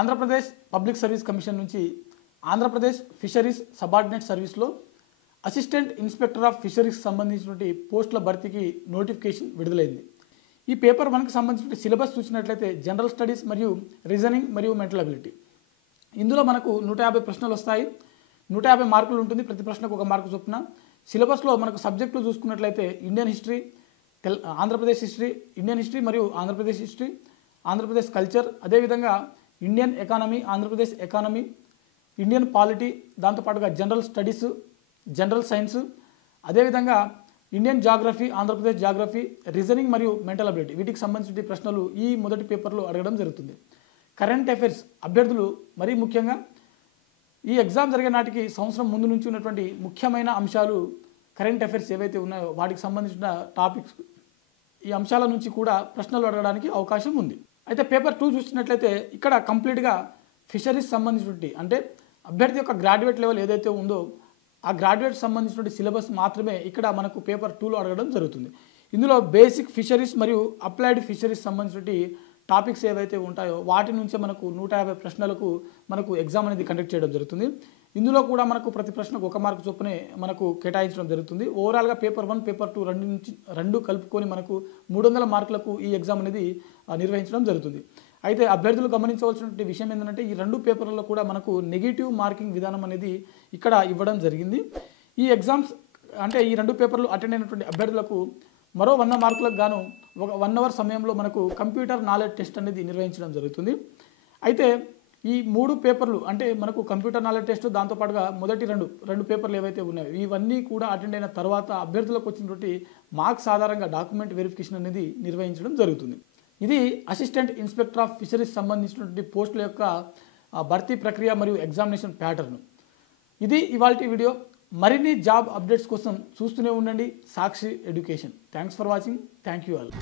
Andhra Pradesh public service commission నుంచి Andhra Pradesh fisheries subordinate సర్వీస్లో assistant inspector of fisheries సంబంధించినటువంటి పోస్టుల భర్తీకి నోటిఫికేషన్ విడుదలైంది. ఈ పేపర్ మనకు సంబంధించిన సిలబస్ చూసినట్లయితే జనరల్ స్టడీస్ మరియు రీజనింగ్ మరియు మెంటల్ అబిలిటీ. ఇందులో మనకు 150 ప్రశ్నలు వస్తాయి. 150 మార్కులు ఉంటుంది. ప్రతి ప్రశ్నకు 1 మార్కు చొప్పున. సిలబస్లో మనకు సబ్జెక్టులు చూసుకున్నట్లయితే Indian history, Andhra Pradesh history, Indian history మరియు ఆంధ్రప్రదేశ్ హిస్టరీ, ఆంధ్రప్రదేశ్ కల్చర్, అదేవిధంగా Indian economy, Andhra Pradesh economy, Indian polity, దాంతోపాటుగా జనరల్ స్టడీస్, జనరల్ సైన్స్, అదేవిధంగా Indian geography, Andhra Pradesh geography, reasoning మరియు మెంటల్ అబిలిటీ, వీటికి సంబంధించిన ప్రశ్నలు ఈ మొదటి పేపర్లో అడగడం జరుగుతుంది. కరెంట్ అఫైర్స్ అభ్యర్థులు మరీ ముఖ్యంగా ఈ ఎగ్జామ్ జరిగే నాటికి సంవత్సరం ముందు నుంచి ఉన్నటువంటి ముఖ్యమైన అంశాలు కరెంట్ అఫైర్స్ ఏవైతే ఉన్నాయో వాటికి సంబంధించిన టాపిక్స్, ఈ అంశాల నుంచి కూడా ప్రశ్నలు అడగడానికి అవకాశం ఉంది. అయితే పేపర్ 2 చూసినట్లయితే ఇక్కడ కంప్లీట్గా ఫిషరీస్ సంబంధించినటువంటి, అంటే అభ్యర్థి యొక్క గ్రాడ్యుయేట్ లెవెల్ ఏదైతే ఉందో ఆ గ్రాడ్యుయేట్ సంబంధించినటువంటి సిలబస్ మాత్రమే ఇక్కడ మనకు పేపర్ 2లో అడగడం జరుగుతుంది. ఇందులో బేసిక్ ఫిషరీస్ మరియు అప్లైడ్ ఫిషరీస్ సంబంధించినటువంటి టాపిక్స్ ఏవైతే ఉంటాయో వాటి నుంచే మనకు 150 ప్రశ్నలకు మనకు ఎగ్జామ్ అనేది కండక్ట్ చేయడం జరుగుతుంది. ఇందులో కూడా మనకు ప్రతి ప్రశ్నకు 1 మార్కు చొప్పునే మనకు కేటాయించడం జరుగుతుంది. ఓవరాల్గా పేపర్ 1, పేపర్ 2 రెండు కలుపుకొని మనకు 300 మార్కులకు ఈ ఎగ్జామ్ అనేది నిర్వహించడం జరుగుతుంది. అయితే అభ్యర్థులు గమనించవలసినటువంటి విషయం ఏంటంటే ఈ 2 పేపర్లలో కూడా మనకు నెగిటివ్ మార్కింగ్ విధానం అనేది ఇక్కడ ఇవ్వడం జరిగింది. ఈ ఎగ్జామ్స్ అంటే ఈ 2 పేపర్లు అటెండ్ అయినటువంటి అభ్యర్థులకు మరో 100 మార్కులకు గాను ఒక 1 అవర్ సమయంలో మనకు కంప్యూటర్ నాలెడ్జ్ టెస్ట్ అనేది నిర్వహించడం జరుగుతుంది. అయితే ఈ 3 పేపర్లు అంటే మనకు కంప్యూటర్ నాలెడ్జ్ టెస్ట్, దాంతోపాటుగా మొదటి రెండు పేపర్లు ఏవైతే ఉన్నాయో ఇవన్నీ కూడా అటెండ్ అయిన తర్వాత అభ్యర్థులకు వచ్చినటువంటి మార్క్స్ ఆధారంగా డాక్యుమెంట్ వెరిఫికేషన్ అనేది నిర్వహించడం జరుగుతుంది. ఇది అసిస్టెంట్ ఇన్స్పెక్టర్ ఆఫ్ ఫిషరీస్ సంబంధించినటువంటి పోస్టుల యొక్క భర్తీ ప్రక్రియ మరియు ఎగ్జామినేషన్ ప్యాటర్న్. ఇది ఇవాల్టి వీడియో. మరిన్ని జాబ్ అప్డేట్స్ కోసం చూస్తూనే ఉండండి Sakshi education. Thanks for watching. Thank you all.